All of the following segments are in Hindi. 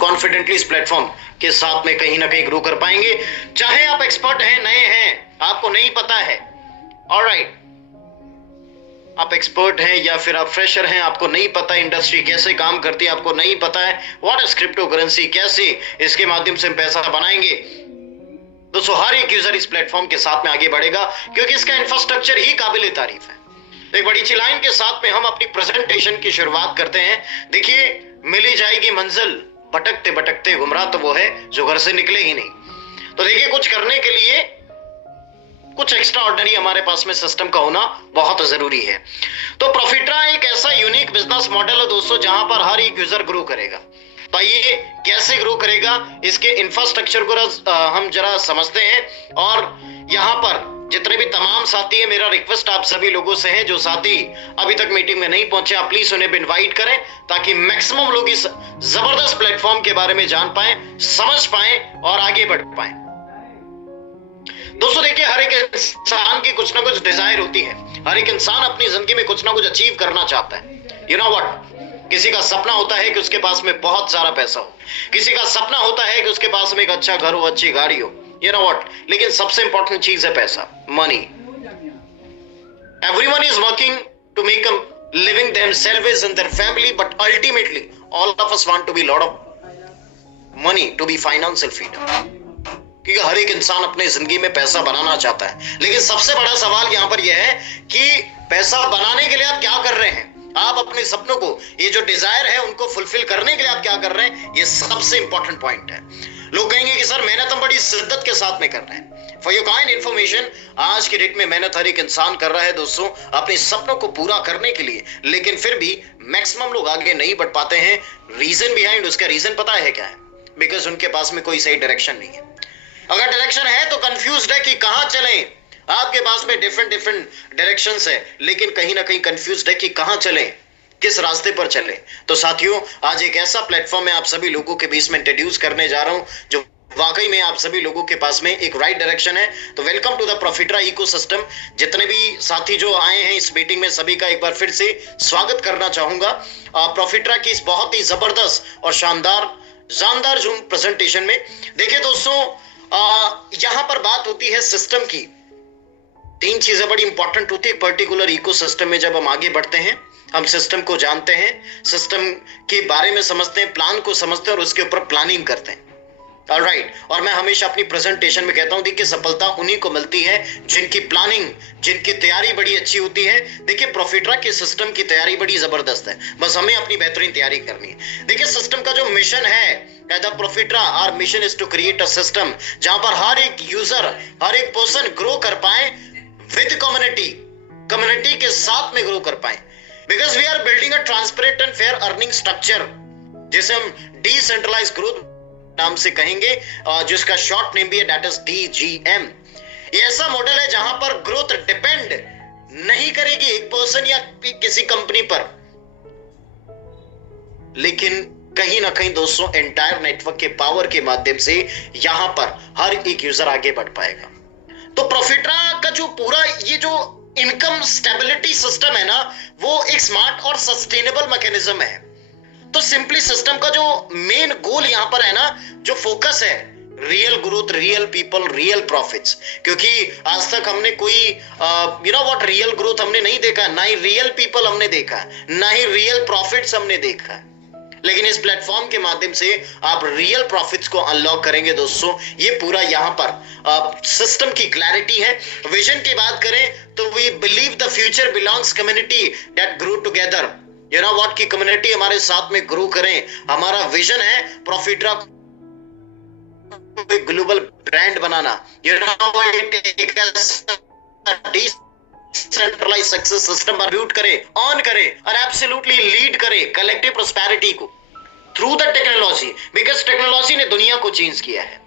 कॉन्फिडेंटली इस प्लेटफॉर्म के साथ में कहीं ना कहीं ग्रो कर पाएंगे। चाहे आप एक्सपर्ट हैं, नए हैं, आपको नहीं पता है, ऑलराइट, आप एक्सपर्ट हैं या फिर आप फ्रेशर हैं, आपको नहीं पता इंडस्ट्री कैसे काम करती है, आपको नहीं पता है व्हाट इज क्रिप्टो करेंसी, कैसे इसके माध्यम से हम पैसा बनाएंगे। दोस्तों हर एक यूजर इस प्लेटफॉर्म के साथ में आगे बढ़ेगा क्योंकि इसका इंफ्रास्ट्रक्चर ही काबिल तारीफ है। एक बड़ी सी लाइन के साथ में हम अपनी प्रेजेंटेशन की शुरुआत करते हैं। देखिए, मिली जाएगी मंजिल, भटकते भटकते गुमराह तो वो है जो घर से निकले ही नहीं। तो देखिए, कुछ करने के लिए कुछ एक्स्ट्रा ऑर्डिनरी हमारे पास में सिस्टम का होना बहुत जरूरी है। तो प्रॉफिट्रा एक ऐसा यूनिक बिजनेस मॉडल है दोस्तों जहां पर हर एक यूजर ग्रो करेगा। तो ये कैसे ग्रो करेगा, इसके इंफ्रास्ट्रक्चर को हम जरा समझते हैं। और यहां पर जितने भी तमाम साथी हैं, मेरा रिक्वेस्ट आप सभी लोगों से है, जो साथी अभी तक मीटिंग में नहीं पहुंचे, आप प्लीज उन्हें इनवाइट करें ताकि मैक्सिमम लोग इस जबरदस्त प्लेटफॉर्म के बारे में जान पाए, समझ पाए और आगे बढ़ पाए। दोस्तों देखिए, हर एक इंसान की कुछ ना कुछ डिजायर होती है, हर एक इंसान अपनी जिंदगी में कुछ ना कुछ अचीव करना चाहता है। यू नो व्हाट, किसी का सपना होता है कि उसके पास में बहुत सारा पैसा हो, किसी का सपना होता है कि उसके पास में एक अच्छा घर हो, अच्छी गाड़ी हो, यू नो व्हाट, लेकिन सबसे इंपॉर्टेंट चीज है पैसा, money. Everyone is working to make a living themselves and their family, but ultimately all of us want to be lot of money to be financial freedom। क्योंकि हर एक इंसान अपने जिंदगी में पैसा बनाना चाहता है, लेकिन सबसे बड़ा सवाल यहां पर यह है कि पैसा बनाने के लिए आप क्या कर रहे हैं, आप अपने सपनों को, ये जो डिजायर है उनको फुलफिल करने के लिए आप क्या कर रहे हैं, ये सबसे इंपॉर्टेंट पॉइंट है। लोग कहेंगे कि सर मेहनत हम बड़ी शिद्दत के साथ में कर रहे हैं। फॉर योर काइंड इंफॉर्मेशन, आज की डेट में मेहनत हर एक इंसान कर रहा है दोस्तों अपने सपनों को पूरा करने के लिए, लेकिन फिर भी मैक्सिमम लोग आगे नहीं बढ़ पाते हैं। रीजन बिहाइंड, उसका रीजन पता है क्या है? बिकॉज उनके पास में कोई सही डायरेक्शन नहीं है। अगर डायरेक्शन है तो कंफ्यूज्ड है कि कहां चलें, आपके पास में डिफरेंट डायरेक्शंस है, लेकिन कहीं ना कहीं कंफ्यूज्ड है कि कहां चलें, किस रास्ते पर चले। तो साथियों, आज एक ऐसा प्लेटफॉर्म मैं आप सभी लोगों के बीच में इंट्रोड्यूस करने जा रहा हूं जो वाकई में आप सभी लोगों के पास में एक राइट डायरेक्शन है। तो वेलकम टू द प्रॉफिट्रा इकोसिस्टम। जितने भी साथी जो आए हैं इस मीटिंग में, सभी का एक बार फिर से स्वागत करना चाहूंगा प्रॉफिट्रा की इस बहुत ही जबरदस्त और शानदार जूम प्रेजेंटेशन में। देखिए दोस्तों, यहां पर बात होती है सिस्टम की। तीन चीजें बड़ी इंपॉर्टेंट होती है पर्टिकुलर इकोसिस्टम में। जब हम आगे बढ़ते हैं, हम सिस्टम को जानते हैं, सिस्टम के बारे में समझते हैं, प्लान को समझते हैं और उसके ऊपर प्लानिंग करते हैं। ऑलराइट, और मैं हमेशा अपनी प्रेजेंटेशन में कहता हूं देखिए, सफलता उन्हीं को मिलती है जिनकी प्लानिंग, जिनकी तैयारी बड़ी अच्छी होती है। देखिए, प्रॉफिट्रा के सिस्टम की तैयारी बड़ी जबरदस्त है, बस हमें अपनी बेहतरीन तैयारी करनी है। देखिए, सिस्टम का जो मिशन है the Profitra, our mission is to create a system जहां पर हर एक यूजर, हर एक पर्सन ग्रो कर पाए विद कम्युनिटी के साथ में ग्रो कर पाए। Because we are building a transparent and fair earning structure, जिसे हम डिसेंट्रलाइज्ड ग्रोथ नाम से कहेंगे, जिसका शॉर्ट नेम भी है, दैट इज DGM। ये ऐसा मॉडल है जहां पर ग्रोथ डिपेंड नहीं करेगी एक पर्सन या किसी कंपनी पर, लेकिन कहीं ना कहीं दोस्तों एंटायर नेटवर्क के पावर के माध्यम से यहां पर हर एक यूजर आगे बढ़ पाएगा। तो प्रॉफिट्रा का जो पूरा ये जो इनकम स्टेबिलिटी सिस्टम है ना, वो एक स्मार्ट और सस्टेनेबल मैकेनिज्म है। तो सिंपली सिस्टम का जो मेन गोल यहां पर है ना, जो फोकस है, real growth, real people, real profits. क्योंकि आज तक हमने कोई you know what real growth हमने नहीं देखा, ना ही रियल पीपल हमने देखा, ना ही रियल प्रॉफिट्स हमने देखा। लेकिन इस प्लेटफॉर्म के माध्यम से आप रियल प्रॉफिट्स को अनलॉक करेंगे दोस्तों। ये पूरा यहां पर सिस्टम की क्लैरिटी है। विजन की बात करें तो we believe the future belongs community that grow together. You know what की कम्युनिटी हमारे साथ में ग्रो करें। हमारा विजन है प्रॉफिट्रा ग्लोबल ब्रांड बनाना। You know decentralized success system build करे, ऑन करे और एब्सोल्युटली लीड करे कलेक्टिव प्रोस्पेरिटी को through the technology. Because technology ने दुनिया को चेंज किया है।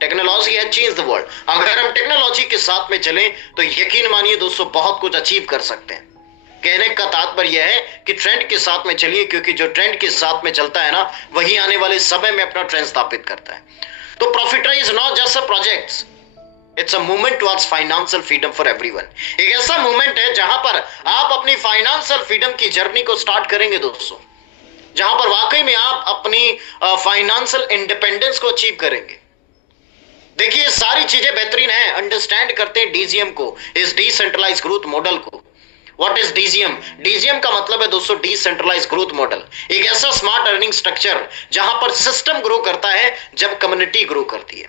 Technology has change the world. अगर हम टेक्नोलॉजी के साथ में चलें तो यकीन मानिए दोस्तों बहुत कुछ अचीव कर सकते हैं। कहने का तात्पर्य यह है कि ट्रेंड के साथ में चलिए, क्योंकि जो ट्रेंड के साथ में चलता है ना, वही आने वाले समय में अपना ट्रेंड स्थापित करता है। तो Profitra is not just a project, it's a movement towards financial freedom for everyone. एक ऐसा मूवमेंट है जहां पर आप अपनी फाइनेंशियल फ्रीडम की जर्नी को स्टार्ट करेंगे दोस्तों, जहां पर वाकई में आप अपनी फाइनेंशियल इंडिपेंडेंस को अचीव करेंगे। देखिए ये सारी चीजें बेहतरीन है, अंडरस्टैंड करते हैं डीजीएम को, इस डिसेंट्रलाइज ग्रोथ मॉडल को। What is DGM? डीजीएम का मतलब है दोस्तों डिसेंट्रलाइज ग्रोथ मॉडल, एक ऐसा स्मार्ट अर्निंग स्ट्रक्चर जहां पर सिस्टम ग्रो करता है जब कम्युनिटी ग्रो करती है।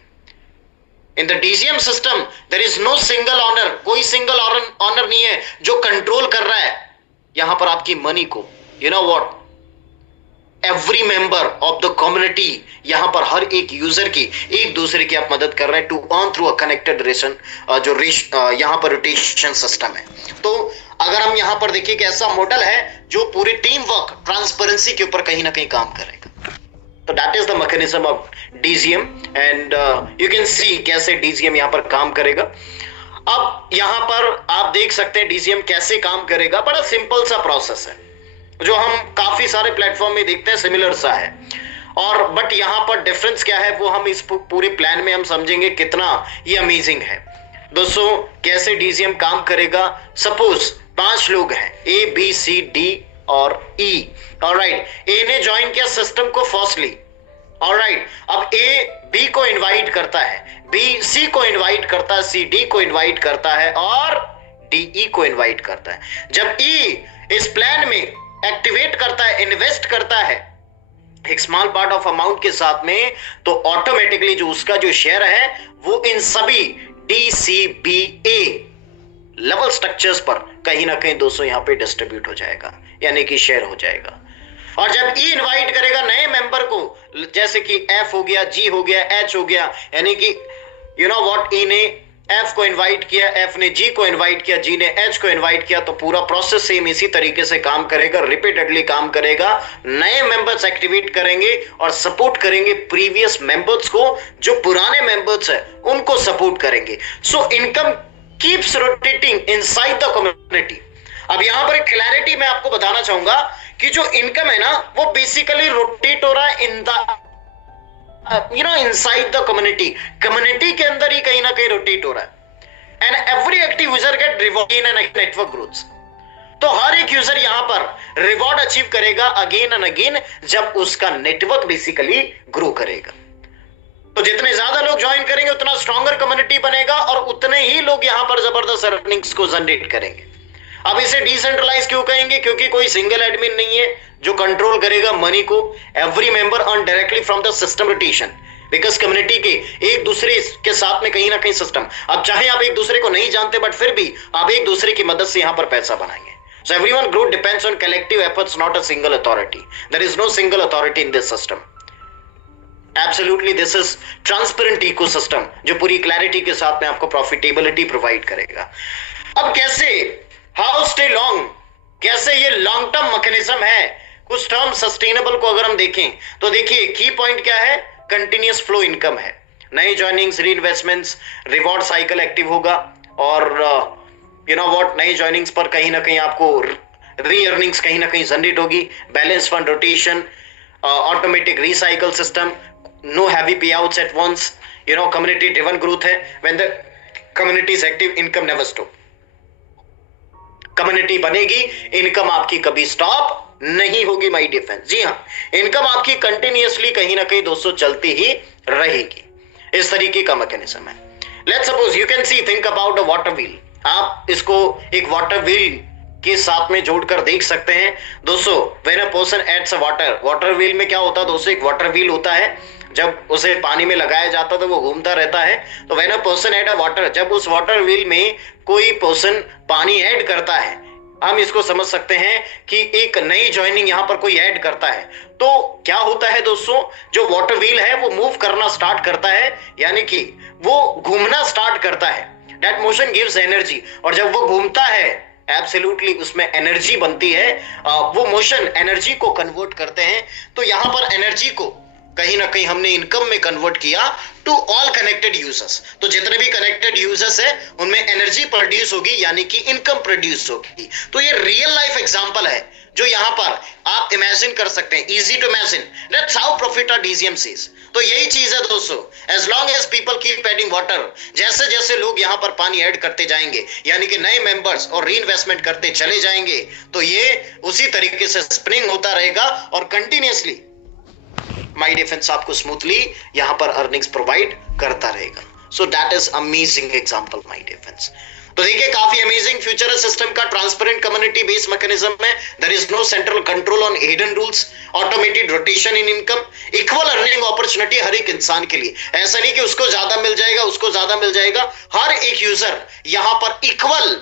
In the DGM system there is no single owner, कोई सिंगल ऑनर नहीं है जो कंट्रोल कर रहा है यहां पर आपकी मनी को। You know what, every member of the community, यहां पर हर एक यूजर की एक दूसरे की आप मदद कर रहे हैं to earn through a connected ration, जो यहां पर रोटेशन सिस्टम है। तो अगर हम यहां पर देखिए कि ऐसा मॉडल है जो पूरी टीम वर्क ट्रांसपेरेंसी के ऊपर कहीं ना कहीं काम करेगा। तो that is the mechanism of DGM and you can see कैसे डीजीएम यहां पर काम करेगा। अब यहां पर आप देख सकते हैं डीजीएम कैसे काम करेगा। बड़ा सिंपल सा प्रोसेस है जो हम काफी सारे प्लेटफॉर्म में देखते हैं, सिमिलर सा है। और बट यहां पर डिफरेंस क्या है वो हम इस पूरे प्लान में हम समझेंगे कितना ये अमेजिंग है। दोस्तों कैसे डीजीएम काम करेगा, सपोज 5 लोग हैं, ए बी सी डी और ई। ऑलराइट, ए ने ज्वाइन किया सिस्टम को फर्स्टली। ऑलराइट, अब ए बी को इनवाइट करता है, बी सी को इनवाइट करता है, सी डी को इनवाइट करता है और डी ई को इनवाइट करता है। जब ई इस प्लान में एक्टिवेट करता है, इन्वेस्ट करता है एक स्मॉल पार्ट ऑफ अमाउंट के साथ में, तो ऑटोमेटिकली जो उसका जो शेयर है वो इन सभी DCBA लेवल स्ट्रक्चर्स पर कहीं ना कहीं दोस्तों यहां पे डिस्ट्रीब्यूट हो जाएगा, यानी कि शेयर हो जाएगा। और जब ई इनवाइट करेगा नए मेंबर को, जैसे कि एफ हो गया, जी हो गया, एच हो गया, यानी कि यू नो व्हाट, ई ने एफ को इनवाइट किया, एफ ने जी को इनवाइट किया, जी ने एच को इनवाइट किया, तो पूरा प्रोसेस सेम इसी तरीके से काम करेगा, रिपीटेडली काम करेगा। नए मेंबर्स एक्टिवेट करेंगे और सपोर्ट करेंगे प्रीवियस मेंबर्स को, जो पुराने मेंबर्स है उनको सपोर्ट करेंगे। So income keeps rotating inside the community. अब यहां पर एक क्लैरिटी मैं आपको बताना चाहूंगा कि जो इनकम है ना वो बेसिकली रोटेट हो रहा है in the inside the community, community के अंदर ही कहीं ना कहीं रोटेट हो रहा है। And every active user gate reward in an network growth. तो हर एक यूजर यहां पर रिवॉर्ड अचीव करेगा अगेन एंड अगेन जब उसका नेटवर्क बेसिकली ग्रो करेगा। तो जितने ज्यादा लोग ज्वाइन करेंगे उतना स्ट्रॉन्गर कम्युनिटी बनेगा और उतने ही लोग यहां पर जबरदस्त अर्निंग्स को जनरेट करेंगे। अब इसे डिसेंट्रलाइज क्यों कहेंगे? क्योंकि कोई सिंगल एडमिन नहीं है जो कंट्रोल करेगा मनी को। Every member earn directly from the system rotation, because community के एक दूसरे के साथ में कहीं ना कहीं सिस्टम, अब चाहे आप एक दूसरे को नहीं जानते बट फिर भी आप एक दूसरे की मदद से यहां पर पैसा बनाएंगे। So everyone growth depends on collective efforts, not a single authority. There is no single authority in this system. Absolutely, this is transparent ecosystem जो पूरी क्लैरिटी के साथ में आपको प्रॉफिटेबिलिटी प्रोवाइड करेगा। अब कैसे, हाउ स्टे लॉन्ग, कैसे ये लॉन्ग टर्म मैकेनिज्म है। कुछ टर्म सस्टेनेबल को अगर हम देखें तो देखिए की पॉइंट क्या है, कंटिन्यूअस फ्लो इनकम है, नई ज्वाइनिंग्स, री इन्वेस्टमेंट्स, रिवॉर्ड साइकिल एक्टिव होगा और यू नो व्हाट, नई ज्वाइनिंग्स पर कहीं ना कहीं आपको री अर्निंग्स कहीं ना कहीं जनरेट होगी, balance fund rotation, automatic recycle system, no heavy pay outs at once, you know community driven growth है। When the community is active income never stop. Community बनेगी, इनकम आपकी कभी स्टॉप नहीं होगी माय डियर फ्रेंड्स। जी हाँ, इनकम आपकी कंटिन्यूअसली कहीं ना कहीं दोस्तों चलती ही रहेगी। इस तरीके का मैकेनिज्म है। Let's suppose you can see, think about a water wheel. आप इसको एक वाटर व्हील के साथ में जोड़कर देख सकते हैं दोस्तों। When a person adds a water wheel में क्या होता है दोस्तों, एक वाटर व्हील होता है, जब उसे पानी में लगाया जाता है तो वो घूमता रहता है। तो when a person add a water, जब उस वाटर व्हील में कोई पर्सन पानी ऐड करता है, हम इसको समझ सकते हैं कि एक नई ज्वाइनिंग यहां पर कोई ऐड करता है, तो क्या होता है दोस्तों, जो वाटर व्हील है वो मूव करना स्टार्ट करता है, यानी कि वो घूमना स्टार्ट करता है। दैट मोशन गिव्स एनर्जी, और जब वो घूमता है एब्सोल्युटली उसमें एनर्जी बनती है, वो मोशन एनर्जी को कन्वर्ट करते हैं। तो यहां पर एनर्जी को कहीं ना कहीं हमने इनकम में कन्वर्ट किया टू ऑल कनेक्टेड यूजर्स। तो जितने भी कनेक्टेड यूजर्स है उनमें एनर्जी प्रोड्यूस होगी, यानी कि इनकम प्रोड्यूस होगी। तो ये रियल लाइफ एग्जांपल है जो यहां पर आप इमेजिन कर सकते हैं, easy to imagine, that's how profit और डीसीएम सीज। तो यही चीज है दोस्तों, as long as people keep adding water, जैसे जैसे लोग यहां पर पानी ऐड करते जाएंगे, यानी कि नए मेंबर्स और री इन्वेस्टमेंट करते चले जाएंगे, तो ये उसी तरीके से स्प्रिंग होता रहेगा और कंटिन्यूअसली माय डिफेंस आपको स्मूथली यहां पर अर्निंग्स प्रोवाइड करता रहेगा। So that is amazing example my defence. तो देखिए काफी अमेजिंग फ्यूचर सिस्टम का ट्रांसपेरेंट कम्युनिटी बेस्ड मैकेनिज्म है। There is no central control on hidden rules, automated rotation in income, equal earning opportunity हर एक इंसान के लिए। ऐसा नहीं कि उसको ज्यादा मिल जाएगा, उसको ज्यादा मिल जाएगा, हर एक यूजर यहां पर इक्वल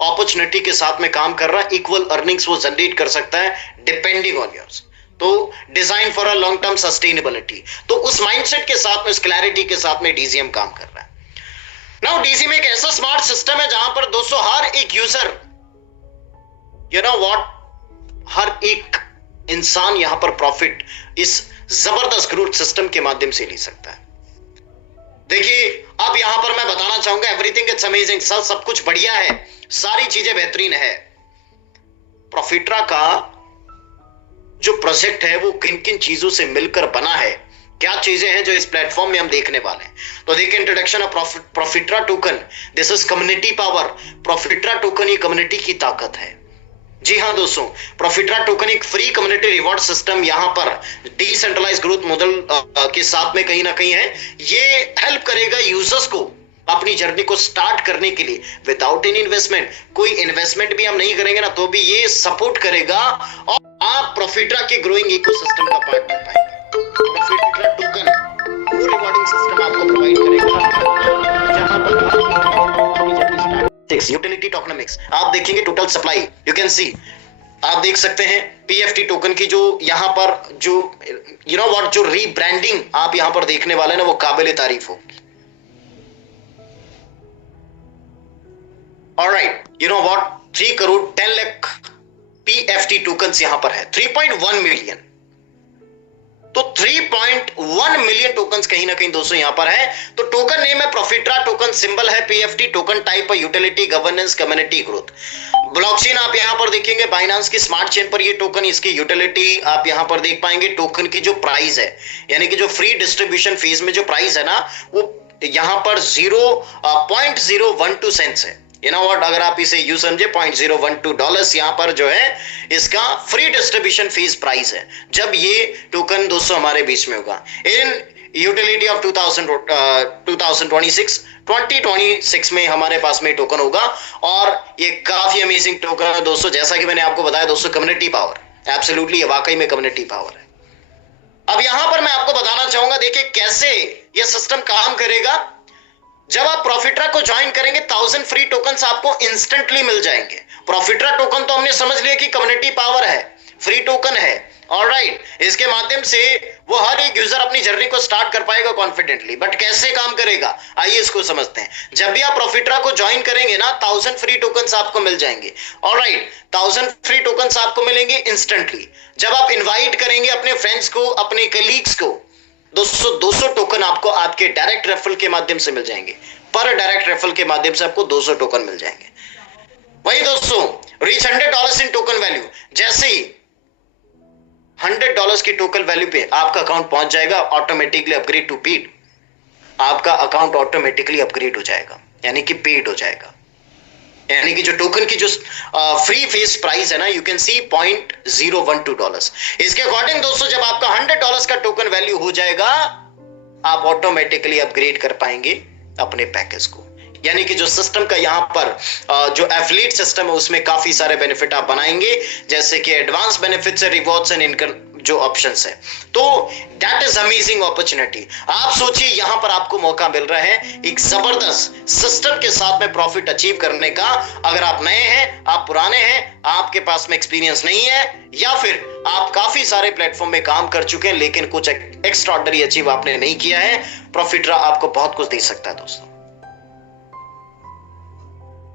अपॉर्चुनिटी के साथ में काम कर रहा है, इक्वल अर्निंग्स वो जनरेट कर सकता है डिपेंडिंग ऑन योर्स। तो design for a long term sustainability, तो उस माइंडसेट के साथ में, उस क्लैरिटी के साथ में डीसीएम काम कर रहा है। नाउ डीसीएम एक ऐसा स्मार्ट सिस्टम है जहां पर दोस्तों हर एक यूजर, यू नो व्हाट, हर एक इंसान यहां पर प्रॉफिट इस जबरदस्त ग्रोथ सिस्टम के माध्यम से ले सकता है। देखिए अब यहां पर मैं बताना चाहूंगा, एवरीथिंग इट्स अमेजिंग, सब कुछ बढ़िया है, सारी चीजें बेहतरीन है। प्रॉफिट्रा का जो प्रोजेक्ट है वो किन किन चीजों से मिलकर बना है, क्या चीजें हैं जो इस प्लेटफॉर्म में हम देखने वाले हैं। तो देखिए introduction of Profitra token, this is community power. Profitra token ये कम्युनिटी की ताकत है। जी हां दोस्तों, प्रॉफिट्रा टोकन एक फ्री कम्युनिटी रिवॉर्ड सिस्टम यहां पर डिसेंट्रलाइज ग्रोथ मॉडल के साथ में कहीं ना कहीं है। ये हेल्प करेगा यूजर्स को अपनी जर्नी को स्टार्ट करने के लिए विदाउट एनी इन्वेस्टमेंट। कोई इन्वेस्टमेंट भी हम नहीं करेंगे ना तो भी ये सपोर्ट करेगा और आप प्रॉफिट्रा के ग्रोइंग इकोसिस्टम का पार्ट बन पाएंगे। प्रॉफिट्रा टोकन वो रिवॉर्डिंग सिस्टम आपको प्रोवाइड करेगा जहां पर यूटिलिटी टोकनमिक्स आप देखेंगे, total supply you can see, आप देख सकते हैं पीएफटी टोकन की जो यहां पर जो यू नो व्हाट, जो रीब्रांडिंग आप यहां पर देखने वाले ना वो काबिल तारीफ होगी। Alright, you know what, 3 crore 10 lakh PFT tokens यहां पर है, 3.1 मिलियन। तो 3.1 मिलियन टोकन्स कहीं ना कहीं दोस्तों यहां पर है। तो टोकन नेम है प्रॉफिट्रा, टोकन सिंबल है पीएफटी, टोकन टाइप है utility, governance, community growth. Blockchain आप यहां पर देखेंगे, बाइनेंस की स्मार्ट चेन पर ये टोकन, इसकी यूटिलिटी आप यहां पर देख पाएंगे। टोकन की जो प्राइस है, यानी कि जो फ्री डिस्ट्रीब्यूशन फीस में जो प्राइस है ना, वो यहां पर 0.012 सेंट्स है। यू नो व्हाट, अगर आप इसे यूज समझे, $0.012 यहां पर जो है इसका फ्री डिस्ट्रीब्यूशन फीस प्राइस है जब ये टोकन दोस्तों हमारे बीच में होगा। इन यूटिलिटी ऑफ 2026 में हमारे पास में टोकन होगा और ये काफी अमेजिंग टोकन है दोस्तों। जैसा कि मैंने आपको बताया दोस्तों, कम्युनिटी पावर, एब्सोल्युटली ये वाकई में कम्युनिटी पावर है। अब यहां पर मैं आपको बताना चाहूंगा, देखिए कैसे ये सिस्टम काम करेगा। जब आप प्रॉफिट्रा को ज्वाइन करेंगे 1000 फ्री टोकन्स आपको इंस्टेंटली मिल जाएंगे। प्रॉफिट्रा टोकन तो हमने समझ लिया कि कम्युनिटी पावर है, फ्री टोकन है, ऑलराइट। इसके माध्यम से वो हर एक यूजर अपनी जर्नी को स्टार्ट कर पाएगा कॉन्फिडेंटली। बट कैसे काम करेगा, आइए इसको समझते हैं। जब भी आप प्रॉफिट्रा को ज्वाइन करेंगे ना, 1000 फ्री टोकन्स आपको मिल जाएंगे, ऑलराइट। 1000 फ्री टोकन्स आपको मिलेंगे इंस्टेंटली। जब आप इन्वाइट करेंगे अपने फ्रेंड्स को, अपने कलीग्स को, 200 टोकन आपको आपके डायरेक्ट रेफरल के माध्यम से मिल जाएंगे। पर डायरेक्ट रेफरल के माध्यम से आपको 200 टोकन मिल जाएंगे। वही दोस्तों, रीच $100 इन टोकन वैल्यू, जैसे ही $100 की टोकन वैल्यू पे आपका अकाउंट पहुंच जाएगा, ऑटोमेटिकली अपग्रेड टू पेड, आपका अकाउंट ऑटोमेटिकली अपग्रेड हो जाएगा, यानी कि पेड हो जाएगा। यानी कि जो टोकन की जो फ्री फेस प्राइस है ना, यू कैन सी $0.012। इसके अकॉर्डिंग दोस्तों जब आपका $100 का टोकन वैल्यू हो जाएगा, आप ऑटोमेटिकली अपग्रेड कर पाएंगे अपने पैकेज को। यानी कि जो सिस्टम का यहां पर जो एफिलिएट सिस्टम है उसमें काफी सारे बेनिफिट आप बनाएंगे, जैसे कि advance benefits, rewards and income जो ऑप्शंस है। तो दैट इज अमेजिंग अपॉर्चुनिटी। आप सोचिए यहां पर आपको मौका मिल रहा है एक जबरदस्त सिस्टम के साथ में प्रॉफिट अचीव करने का। अगर आप नए हैं, आप पुराने हैं, आपके पास में एक्सपीरियंस नहीं है, या फिर आप काफी सारे प्लेटफॉर्म में काम कर चुके हैं लेकिन कुछ एक्स्ट्राऑर्डिनरी अचीव आपने नहीं किया है, प्रॉफिट्रा आपको बहुत कुछ दे सकता है दोस्तों।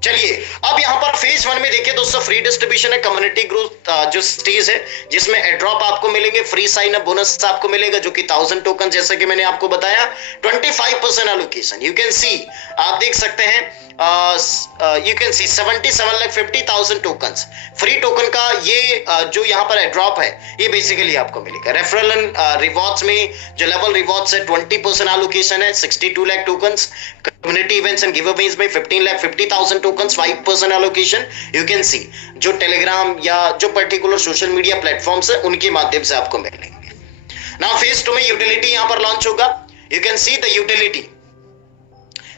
चलिए अब यहां पर फेज 1 में देखिए दोस्तों, फ्री डिस्ट्रीब्यूशन है, कम्युनिटी ग्रोथ जो स्टेज है, जिसमें एड्रॉप आपको मिलेंगे, फ्री साइन अप बोनस आपको मिलेगा जो कि 1000 टोकन, जैसे कि मैंने आपको बताया, 25% एलोकेशन। यू कैन सी, आप देख सकते हैं, you can see 77,50,000 tokens free token का ये जो यहां पर एड्रॉप है, ये बेसिकली आपको मिलेगा। रेफरल एंड रिवॉर्ड्स में जो लेवल रिवॉर्ड्स है 20% एलोकेशन है, 62 lakh tokens. Community events and give Awez में 15,50,000 tokens, 5% allocation. You can see जो टेलीग्राम या जो पर्टिकुलर सोशल मीडिया प्लेटफॉर्म्स है उनके माध्यम से आपको मिलेंगे। नाउ फेज 2 में यूटिलिटी यहां पर लॉन्च होगा। You can see the utility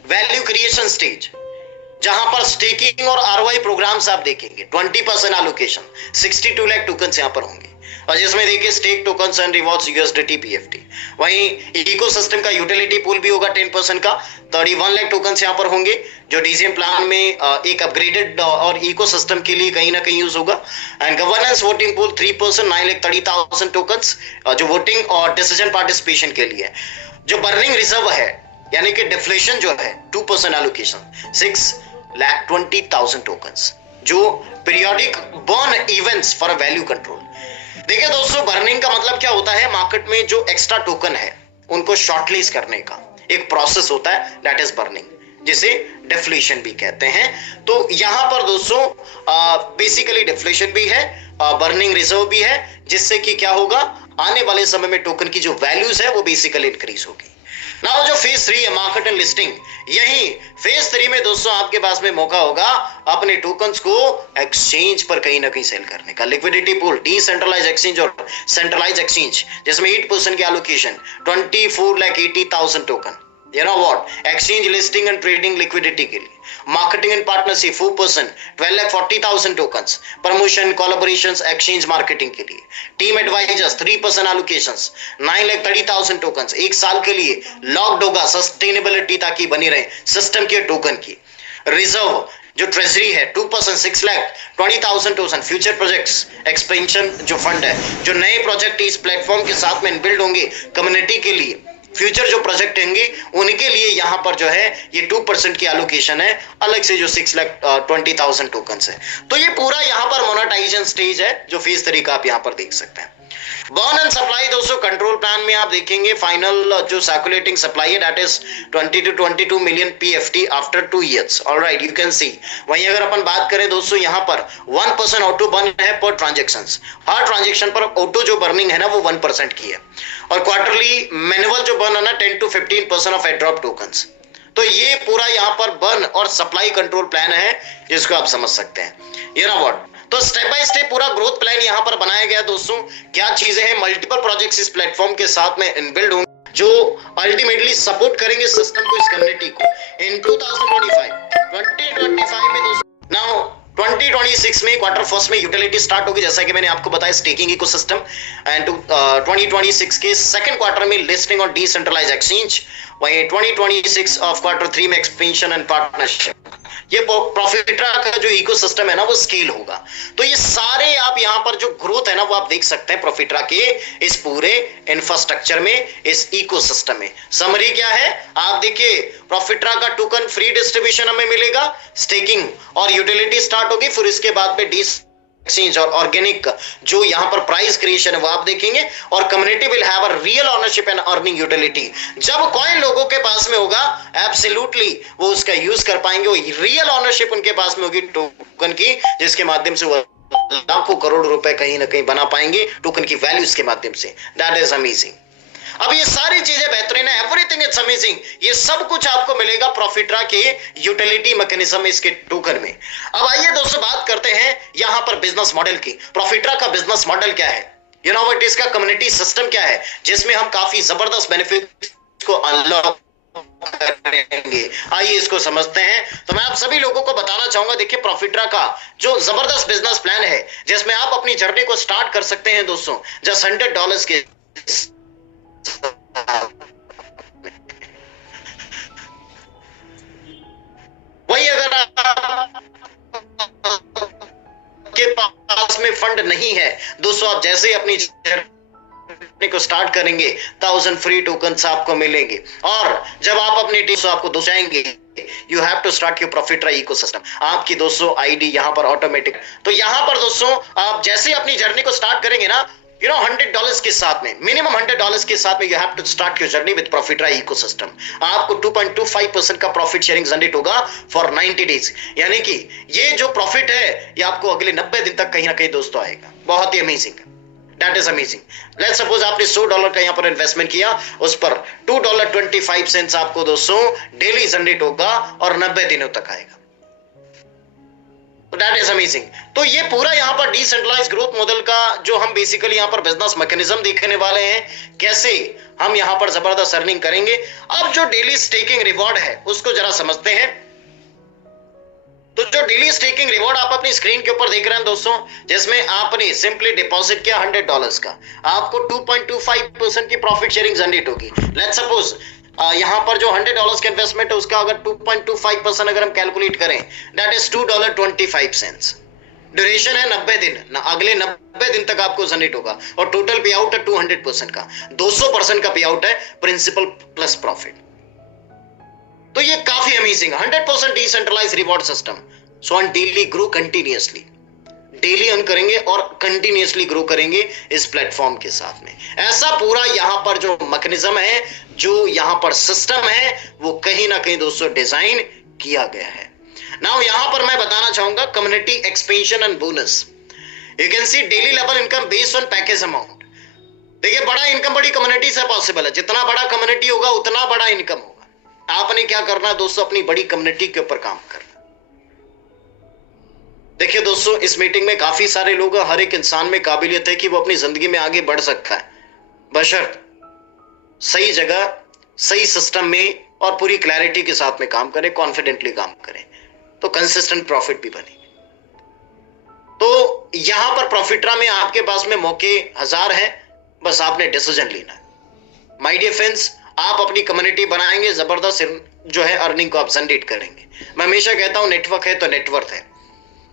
value creation stage, जहां पर स्टेकिंग और आरओआई प्रोग्राम्स आप देखेंगे, 20% एलोकेशन, 62 लाख टोकन्स यहां पर होंगे, और जिसमें देखिए stake tokens and rewards USDT PFT. वहीं इकोसिस्टम का यूटिलिटी पूल भी होगा 10% का, 31 लाख टोकन्स यहां पर होंगे, जो डीसीएम प्लान में एक अपग्रेडेड और इकोसिस्टम के लिए कहीं ना कहीं यूज होगा। And governance voting pool 3%, 9,30,000 tokens जो वोटिंग और डिसीजन पार्टिसिपेशन के लिए। जो बर्निंग रिजर्व है यानी कि डिफ्लेशन जो है 2% एलोकेशन, 6,20,000 टोकन्स, जो periodic burn events for value control. देखिए दोस्तों, बर्निंग का मतलब क्या होता है, मार्केट में जो एक्स्ट्रा टोकन है उनको शॉर्टलिस्ट करने का एक प्रोसेस होता है, दैट इज बर्निंग, जिसे डिफ्लेशन भी कहते हैं। तो यहां पर दोस्तों बेसिकली डिफ्लेशन भी है, बर्निंग रिजर्व भी है, जिससे कि क्या होगा, आने वाले समय में टोकन की जो वैल्यूज है वो बेसिकली इंक्रीज होगी। नाउ जो फेज 3 है, मार्केट एंड लिस्टिंग, यही फेज 3 में दोस्तों आपके पास में मौका होगा अपने टोकन्स को एक्सचेंज पर कहीं ना कहीं सेल करने का। लिक्विडिटी पूल, डिसेंट्रलाइज एक्सचेंज और सेंट्रलाइज एक्सचेंज, जिसमें 8% की allocation, 24,80,000 token. You know what? Exchange listing and trading liquidity के लिए, marketing and partnership 4%, 12,40,000 tokens, promotion, collaborations, exchange marketing के लिए, team advisors 3% allocations, 9,30,000 tokens, एक साल के लिए लॉक्ड होगा सस्टेनेबिलिटी ताकि बनी रहे सिस्टम के टोकन की। रिजर्व जो ट्रेजरी है 2%, 6,20,000 टोकन, फ्यूचर प्रोजेक्ट्स एक्सपेंशन जो फंड है, जो नए प्रोजेक्ट इस प्लेटफॉर्म के साथ में बिल्ड होंगे कम्युनिटी के लिए, फ्यूचर जो प्रोजेक्ट होंगे उनके लिए यहां पर जो है ये 2% की एलोकेशन है, अलग से जो 6,20,000 टोकन है। तो ये पूरा यहां पर मोनेटाइजेशन स्टेज है जो फेज 3 का आप यहां पर देख सकते हैं। बर्न एंड सप्लाई दोस्तों, कंट्रोल प्लान में आप देखेंगे फाइनल जो सर्कुलेटिंग सप्लाई है that is 20 to 22 million PFT after 2 years। Alright, you can see. वहीं अगर अपन बात करें दोस्तों, यहां पर 1% ऑटो बर्न है पर ट्रांजेक्शन, हर ट्रांजेक्शन पर ऑटो जो बर्निंग है ना वो 1% की है, और क्वार्टरली मैनुअल जो बर्न है ना 10 to 15% ऑफ एड्रॉप टोकन्स। तो ये पूरा यहां पर बर्न और सप्लाई कंट्रोल प्लान है जिसको आप समझ सकते हैं। यू नो व्हाट, तो स्टेप बाय स्टेप पूरा ग्रोथ प्लान यहां पर बनाया गया दोस्तों। क्या चीजें हैं, मल्टीपल प्रोजेक्ट्स इस प्लेटफॉर्म के साथ में इनबिल्ड होंगे जो अल्टीमेटली सपोर्ट करेंगे सिस्टम को, इस कम्युनिटी को इन 2025 में दोस्तों। नाउ 2026 में क्वार्टर फर्स्ट में यूटिलिटी स्टार्ट होगी, जैसा कि मैंने आपको बताया, स्टेकिंग इकोसिस्टम। एंड 2026 के सेकंड क्वार्टर में लिस्टिंग और डिसेंट्रलाइज एक्सचेंज। वहीं 2026 ऑफ क्वार्टर 3 में एक्सपेंशन एंड पार्टनरशिप। ये प्रॉफिट्रा का जो इकोसिस्टम है ना वो स्केल होगा। तो ये सारे आप यहां पर जो ग्रोथ है ना वो आप देख सकते हैं प्रॉफिट्रा के इस पूरे इंफ्रास्ट्रक्चर में, इस इकोसिस्टम में। समरी क्या है, आप देखिए, प्रॉफिट्रा का टोकन फ्री डिस्ट्रीब्यूशन हमें मिलेगा, स्टेकिंग और यूटिलिटी स्टार्ट होगी, फिर इसके बाद में एक्सचेंज और ऑर्गेनिक जो यहां पर प्राइस क्रिएशन है वो आप देखेंगे, और community will have a real ownership and earning utility. जब कॉइन लोगों के पास में होगा एब्सोल्युटली वो उसका यूज कर पाएंगे, वो रियल ओनरशिप उनके पास में होगी टोकन की, जिसके माध्यम से वो लाखों करोड़ रुपए कहीं ना कहीं बना पाएंगे टोकन की वैल्यूज के माध्यम से। That is amazing. अब ये सारी चीजें बेहतरीन है, एवरीथिंग इज अमेजिंग। ये सब कुछ आपको मिलेगा प्रॉफिट्रा के यूटिलिटी मैकेनिज्म इसके टोकन में। अब आइए दोस्तों बात करते हैं यहां पर बिजनेस मॉडल की। प्रॉफिट्रा का बिजनेस मॉडल क्या है, यू नो व्हाट, इसका कम्युनिटी सिस्टम क्या है, जिसमें हम काफी जबरदस्त बेनिफिट को अनलॉक करेंगे। आइए इसको समझते हैं। तो मैं आप सभी लोगों को बताना चाहूंगा, देखिए प्रॉफिट्रा का जो जबरदस्त बिजनेस प्लान है, जिसमें आप अपनी जर्नी को स्टार्ट कर सकते हैं दोस्तों जस्ट $100 के। वही अगर आपके पास में फंड नहीं है दोस्तों, आप जैसे ही अपनी जर्नी को स्टार्ट करेंगे 1000 फ्री टोकन्स आपको मिलेंगे, और जब आप अपनी टीम से आपको दो जाएंगे you have to start your Profitra ecosystem. आपकी दोस्तों आईडी यहां पर ऑटोमेटिक, तो यहां पर दोस्तों आप जैसे अपनी जर्नी को स्टार्ट करेंगे ना, $100 के साथ में, मिनिमम $100 के साथ में you have to start your journey with Profitra ecosystem. आपको 2.25% का प्रॉफिट शेयरिंग जनरेट होगा फॉर 90 डेज, यानी कि ये जो प्रॉफिट है ये आपको अगले 90 दिन तक कहीं ना कहीं दोस्तों आएगा। बहुत ही amazing, that is amazing. Let's suppose आपने $100 का यहां पर इन्वेस्टमेंट किया, उस पर $2.25 आपको दोस्तों डेली जनरेट होगा और 90 दिनों तक आएगा। That is amazing. तो ये पूरा यहां पर डिसेंट्रलाइज ग्रोथ मॉडल का जो हम बेसिकली यहां पर बिजनेस मैकेनिज्म देखने वाले हैं, कैसे हम यहां पर जबरदस्त अर्निंग करेंगे। अब जो डेली स्टेकिंग रिवॉर्ड है उसको जरा समझते हैं। तो जो डेली स्टेकिंग रिवॉर्ड आप अपनी स्क्रीन के ऊपर देख रहे हैं दोस्तों, जिसमें आपने सिंपली डिपॉजिट किया $100 का, आपको 2.25% की प्रॉफिट शेयरिंग जनरेट होगी। लेट्स सपोज यहां पर जो $100 का इन्वेस्टमेंट है उसका अगर 2.25% अगर हम कैलकुलेट करें, दैट इज $2.25। ड्यूरेशन है 90 दिन ना, अगले 90 दिन तक आपको जनरेट होगा और टोटल पे आउट है 200% का, 200% का पे आउट है प्रिंसिपल प्लस प्रॉफिट। तो ये काफी amazing 100% decentralise reward system. So on daily grow continuously, daily earn करेंगे और कंटिन्यूअसली ग्रो करेंगे इस प्लेटफॉर्म के साथ में। ऐसा पूरा यहां पर जो मैकेनिज्म है, जो यहां पर सिस्टम है, वो कहीं ना कहीं दोस्तों डिजाइन किया गया है। नाउ यहां पर मैं बताना चाहूंगा community expansion and bonus. You can see daily level income based on package amount. देखिए बड़ा इनकम बड़ी कम्युनिटी से पॉसिबल है, जितना बड़ा कम्युनिटी होगा उतना बड़ा इनकम होगा। आपने क्या करना है दोस्तों, अपनी बड़ी कम्युनिटी के ऊपर काम करना। देखिए दोस्तों इस मीटिंग में काफी सारे लोग, हर एक इंसान में काबिलियत है कि वो अपनी जिंदगी में आगे बढ़ सकता है, बशर्त सही जगह, सही सिस्टम में और पूरी क्लैरिटी के साथ में काम करें, कॉन्फिडेंटली काम करें, तो कंसिस्टेंट प्रॉफिट भी बने। तो यहां पर प्रॉफिटरा में आपके पास में मौके हजार हैं, बस आपने डिसीजन लेना है। माय डियर फ्रेंड्स, आप अपनी कम्युनिटी बनाएंगे, जबरदस्त जो है अर्निंग को आप जनरेट करेंगे। मैं हमेशा कहता हूं नेटवर्क है तो नेटवर्थ है।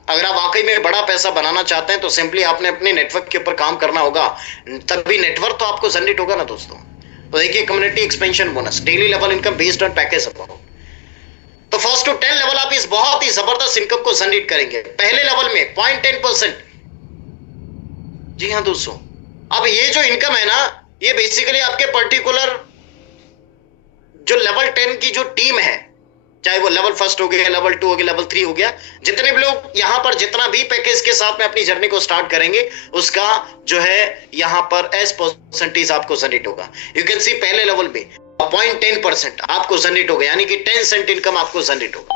अगर आप वाकई में बड़ा पैसा बनाना चाहते हैं तो सिंपली आपने अपने नेटवर्क के ऊपर काम करना होगा, तभी नेटवर्क तो आपको जनरेट होगा ना दोस्तों। तो देखिए community expansion bonus, daily level income based on package amount. तो फर्स्ट टू 10 लेवल आप इस बहुत ही जबरदस्त इनकम को जनरेट करेंगे। पहले लेवल में 0.10%। जी हाँ दोस्तों, अब ये जो इनकम है ना, ये बेसिकली आपके पर्टिकुलर जो लेवल 10 की जो टीम है, चाहे वो लेवल फर्स्ट हो गया, लेवल 2 हो गया, लेवल 3 हो गया, जितने भी लोग यहां पर जितना भी पैकेज के साथ में अपनी जर्नी को स्टार्ट करेंगे, उसका जो है यहां पर एस परसेंटेज आपको जनरेट होगा। यू कैन सी पहले लेवल में 0.10% आपको जनरेट होगा, यानी कि 10 सेंट इनकम आपको जनरेट होगा।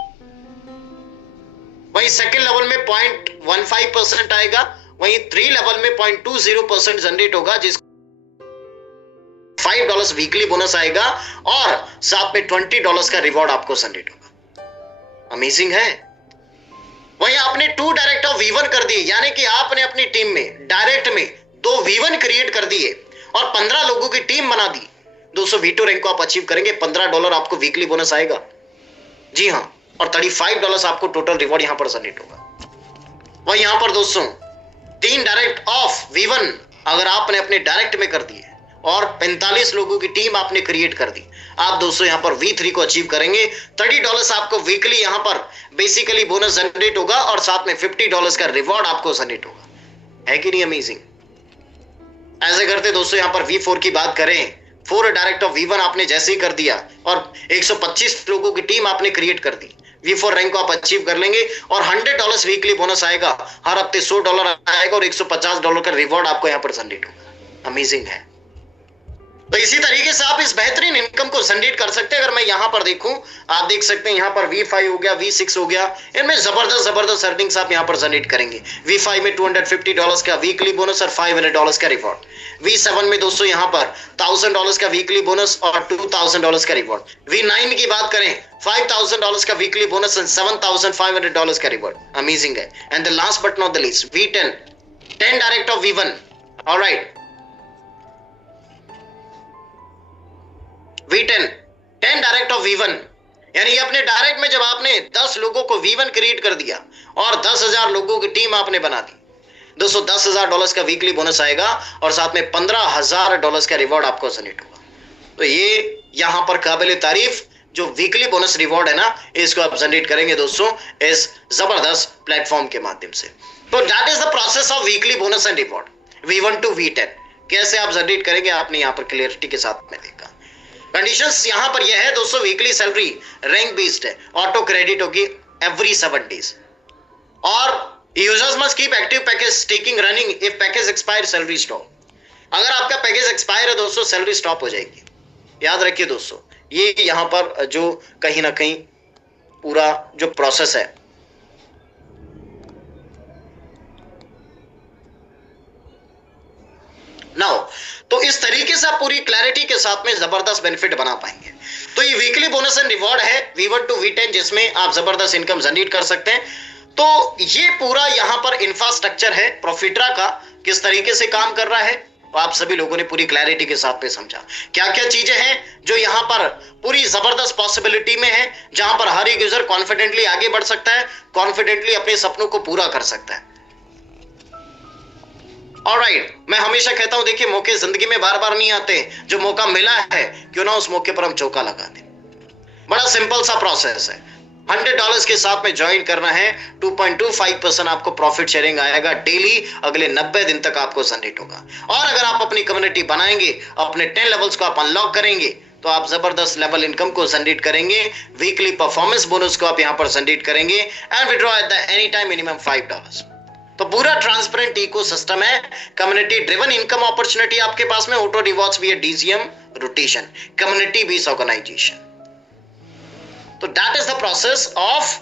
वहीं सेकेंड लेवल में 0.15% आएगा, वहीं 3 लेवल में 0.20% जनरेट होगा, जिसको $5 वीकली बोनस आएगा और साथ में $20 का रिवॉर्ड आपको जनरेट होगा। अमेजिंग है। वहीं आपने 2 डायरेक्ट ऑफ V1 कर दिए, यानी कि आपने अपनी टीम में डायरेक्ट में 2 V1 क्रिएट कर दिए और 15 लोगों की टीम बना दी। दोस्तों V2 रैंक को आप अचीव करेंगे, $15 आपको वीकली बोनस आएगा। जी हां, और $35 आपको टोटल रिवॉर्ड यहां पर जनरेट होगा। वहीं यहां पर दोस्तों 3 डायरेक्ट ऑफ V1 अगर आपने अपने डायरेक्ट में कर दिए और 45 लोगों की टीम आपने क्रिएट कर दी, आप दोस्तों यहां पर V3 को अचीव करेंगे। $30 आपको वीकली यहां पर बेसिकली बोनस जनरेट होगा और साथ में $50 का रिवॉर्ड आपको जनरेट होगा। है कि नहीं अमेजिंग? ऐसे करते दोस्तों यहां पर V4 की बात करें, 4 डायरेक्ट ऑफ V1 आपने जैसे ही कर दिया और 125 लोगों की टीम आपने क्रिएट कर दी, V4 रैंक को आप अचीव कर लेंगे और $100 वीकली बोनस आएगा। हर हफ्ते $100 आएगा और $150 का रिवॉर्ड आपको यहां पर जनरेट होगा। अमेजिंग है। तो इसी तरीके से आप इस बेहतरीन इनकम को जनरेट कर सकते हैं। अगर मैं यहां पर देखूं, आप देख सकते हैं यहां पर V5 हो गया, V6 हो गया, इनमें जबरदस्त अर्निंग्स आप यहां पर जनरेट करेंगे। V5 में $250 का वीकली बोनस और $500 का रिवॉर्ड। V7 में दोस्तों यहां पर $1000 का वीकली बोनस और $2000 का रिवॉर्ड। V9 की बात करें, $5000 का वीकली बोनस और $7500 का रिवॉर्ड। अमेजिंग है। And the last but not the least, V10, 10 direct of V1। Alright, V10, 10 direct of V1, यानी अपने डायरेक्ट में जब आपने 10 लोगों को V1 क्रिएट कर दिया और 10,000 लोगों की टीम आपने बना दी, दोस्तों $10,000 का वीकली बोनस आएगा और साथ में $15,000 का रिवॉर्ड आपको जनरेट होगा। तो ये यहां पर काबिल तारीफ जो वीकली बोनस रिवॉर्ड है ना, इसको आप जनरेट करेंगे दोस्तों इस जबरदस्त प्लेटफॉर्म के माध्यम से। तो that is the process of weekly bonus and reward V1 to V10। कैसे आप जनरेट करेंगे आपने यहां पर क्लियरिटी के साथ में देखा। कंडीशंस यहां पर यह है दोस्तों, वीकली सैलरी रैंक बेस्ड है, ऑटो क्रेडिट होगी एवरी 7 days, और users must keep active package taking running if package expire salary stop. अगर आपका पैकेज एक्सपायर है दोस्तों, सैलरी स्टॉप हो जाएगी। याद रखिए दोस्तों, ये यहां पर जो कहीं ना कहीं पूरा जो प्रोसेस है, नाउ तो इस तरीके से आप पूरी क्लैरिटी के साथ में जबरदस्त बेनिफिट बना पाएंगे। तो ये वीकली बोनस एंड रिवॉर्ड है V1 to V10, जिसमें आप जबरदस्त इनकम जनरेट कर सकते हैं। तो ये पूरा यहां पर इंफ्रास्ट्रक्चर है प्रॉफिट्रा का, किस तरीके से काम कर रहा है, तो आप सभी लोगों ने पूरी क्लैरिटी के साथ में समझा क्या क्या चीजें हैं जो यहां पर पूरी जबरदस्त पॉसिबिलिटी में है, जहां पर हर एक यूजर कॉन्फिडेंटली आगे बढ़ सकता है, कॉन्फिडेंटली अपने सपनों को पूरा कर सकता है। ऑलराइट, मैं हमेशा कहता हूं देखिए, मौके जिंदगी में बार बार नहीं आते, जो मौका मिला है क्यों ना उस मौके पर हम चौका लगा दें। बड़ा सिंपल सा प्रोसेस है, $100 के साथ में ज्वाइन करना है, 2.25% आपको प्रॉफिट शेयरिंग आएगा डेली, अगले 90 दिन तक आपको जनरेट होगा। और अगर आप अपनी कम्युनिटी बनाएंगे, अपने 10 लेवल्स को आप अनलॉक करेंगे, तो आप जबरदस्त लेवल इनकम को जनरेट करेंगे, वीकली परफॉर्मेंस बोनस को आप यहां पर जनरेट करेंगे, and withdraw at the any time minimum $5। तो पूरा ट्रांसपेरेंट इकोसिस्टम है, कम्युनिटी ड्रिवन इनकम अपॉर्चुनिटी आपके पास में, ऑटो रिवॉर्ड्स भी है, DCM rotation, community based organisation. तो that is the process of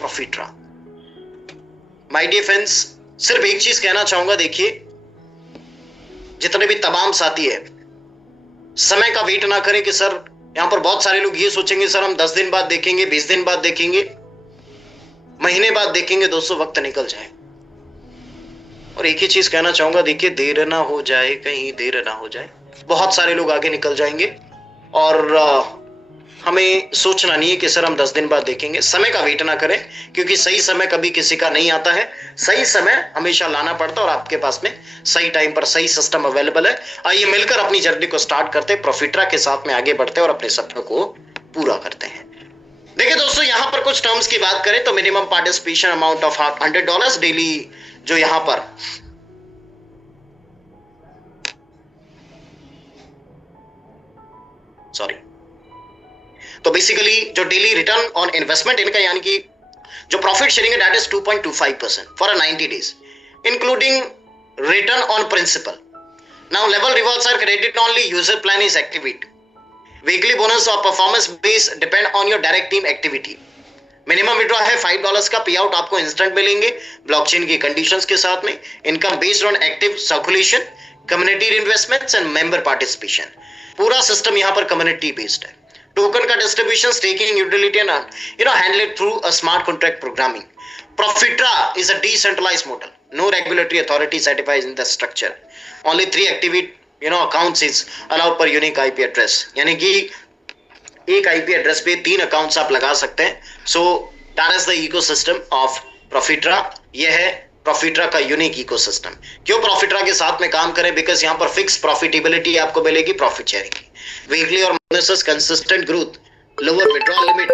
Profitra. My dear friends, सिर्फ एक चीज कहना चाहूंगा, देखिए जितने भी तमाम साथी है, समय का वेट ना करें कि सर, यहां पर बहुत सारे लोग ये सोचेंगे सर हम 10 दिन बाद देखेंगे, 20 दिन बाद देखेंगे, महीने बाद देखेंगे। दोस्तों वक्त निकल जाए, और एक ही चीज कहना चाहूंगा, देखिए देर ना हो जाए, कहीं देर ना हो जाए। बहुत सारे लोग आगे निकल जाएंगे, और हमें सोचना नहीं है कि सर हम 10 दिन बाद देखेंगे। समय का वेट ना करें, क्योंकि सही समय कभी किसी का नहीं आता है, सही समय हमेशा लाना पड़ता है, और आपके पास में सही टाइम पर सही सिस्टम अवेलेबल है। आइए मिलकर अपनी जर्नी को स्टार्ट करते हैं, प्रॉफिट्रा के साथ में आगे बढ़ते हैं और अपने सपनों को पूरा करते हैं। देखिए दोस्तों, यहां पर कुछ टर्म्स की बात करें तो minimum participation amount of $100 daily, जो यहां पर तो बेसिकली जो डेली रिटर्न ऑन इन्वेस्टमेंट इनका, यानी कि जो प्रॉफिट शेयरिंग है, that is 2.25% for 90 days, including return on principal. Now level rewards are credit only, user plan is activate, weekly bonus और performance base depend on your direct team activity. Minimum withdraw है $5 का, पे आउट आपको इंस्टेंट मिलेंगे ब्लॉकचेन की कंडीशंस के साथ में। Income based on active circulation, community investments and member participation. पूरा सिस्टम यहां पर कम्युनिटी बेस्ड है। टोकन का distribution, staking, utility and handle it through a smart contract programming. Profitra is a decentralised model, no regulatory authority certifies in the structure, only 3 activate accounts is allowed per unique IP address, यानी कि एक IP एड्रेस पे 3 अकाउंट्स आप लगा सकते हैं। So that is the ecosystem of Profitra. यह है प्रॉफिट्रा का यूनिक इकोसिस्टम। क्यों प्रॉफिट्रा के साथ में काम करें? बिकॉज यहां पर फिक्स प्रॉफिटेबिलिटी आपको मिलेगी प्रॉफिट शेयरिंग की, वीकली और bonuses, consistent growth, lower withdrawal limit,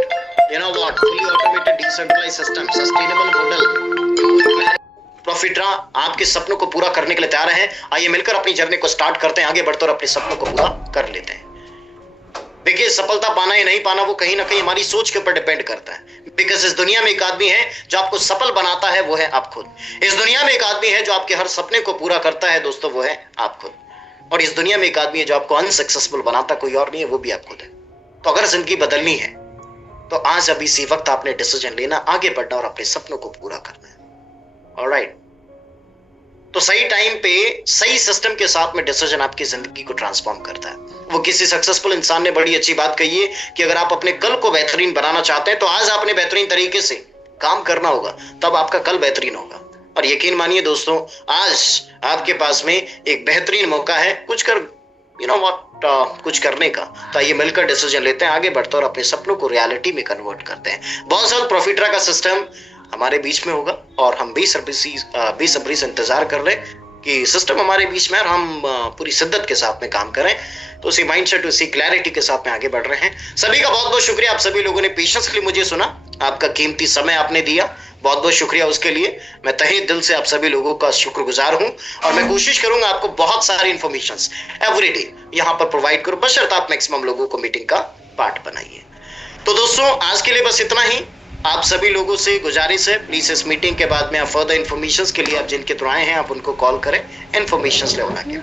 fully automated decentralised system, sustainable model. Profitra आपके सपनों को पूरा करने के लिए तैयार है। आइए मिलकर अपनी जर्नी को स्टार्ट करते हैं, आगे बढ़ते और अपने सपनों को पूरा कर लेते हैं। देखिए, सफलता पाना या नहीं पाना वो कहीं ना कहीं हमारी सोच के ऊपर डिपेंड करता है। बिकॉज इस दुनिया में एक आदमी है जो आपको सफल बनाता है, वो है आप खुद। इस दुनिया में एक आदमी है जो आपके हर सपने को पूरा करता है दोस्तों, वो है आप खुद। और इस दुनिया में एक आदमी है जो आपको अनसक्सेसफुल बनाता, कोई और नहीं है, वो भी आप खुद है। तो अगर जिंदगी बदलनी है तो आज अभी इसी वक्त आपने डिसीजन लेना, आगे बढ़ना और अपने सपनों को पूरा करना है। ऑलराइट, तो सही टाइम पे सही सिस्टम के साथ में डिसीजन आपकी जिंदगी को ट्रांसफॉर्म करता है। वो किसी सक्सेसफुल इंसान ने बड़ी अच्छी बात कही है कि अगर आप अपने कल को बेहतरीन बनाना चाहते हैं तो आज आपने बेहतरीन तरीके से काम करना होगा, तब आपका कल बेहतरीन होगा। और यकीन मानिए दोस्तों, आज आपके पास में एक बेहतरीन मौका है कुछ करने का। तो आइए मिलकर डिसीजन लेते हैं, आगे बढ़ते और अपने सपनों को रियलिटी में कन्वर्ट करते हैं। बहुत जल्द प्रॉफिट्रा का सिस्टम हमारे बीच में होगा और हम बेसब्री से इंतजार कर रहे हैं कि सिस्टम हमारे बीच में है और हम पूरी शिद्दत के साथ में काम करें। तो उसी माइंडसेट, उसी क्लैरिटी के साथ में आगे बढ़ रहे हैं। सभी का बहुत बहुत शुक्रिया, आप सभी लोगों ने पेशेंसली मुझे सुना, आपका कीमती समय आपने दिया, बहुत बहुत शुक्रिया उसके लिए। मैं तहे दिल से आप सभी लोगों का शुक्रगुजार हूं और मैं कोशिश करूंगा आपको बहुत सारी इंफॉर्मेशंस एवरीडे यहां पर प्रोवाइड करूं, बशर्ते आप मैक्सिमम लोगों को मीटिंग का पार्ट बनाइए। तो दोस्तों आज के लिए बस इतना ही। आप सभी लोगों से गुजारिश है, प्लीज इस मीटिंग के बाद में आप फर्दर इन्फॉर्मेशंस के लिए आप जिनके थ्रू आए हैं आप उनको कॉल करें, इन्फॉर्मेशंस लेना के।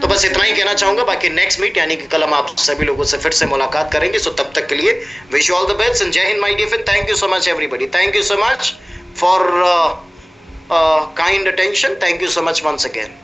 तो बस इतना ही कहना चाहूंगा। बाकी नेक्स्ट मीट यानी कि कल हम आप सभी लोगों से फिर से मुलाकात करेंगे। सो तब तक के लिए wish you all the best and जय हिंद my dear friend. Thank you so much everybody, thank you so much for kind attention, thank you so much once again.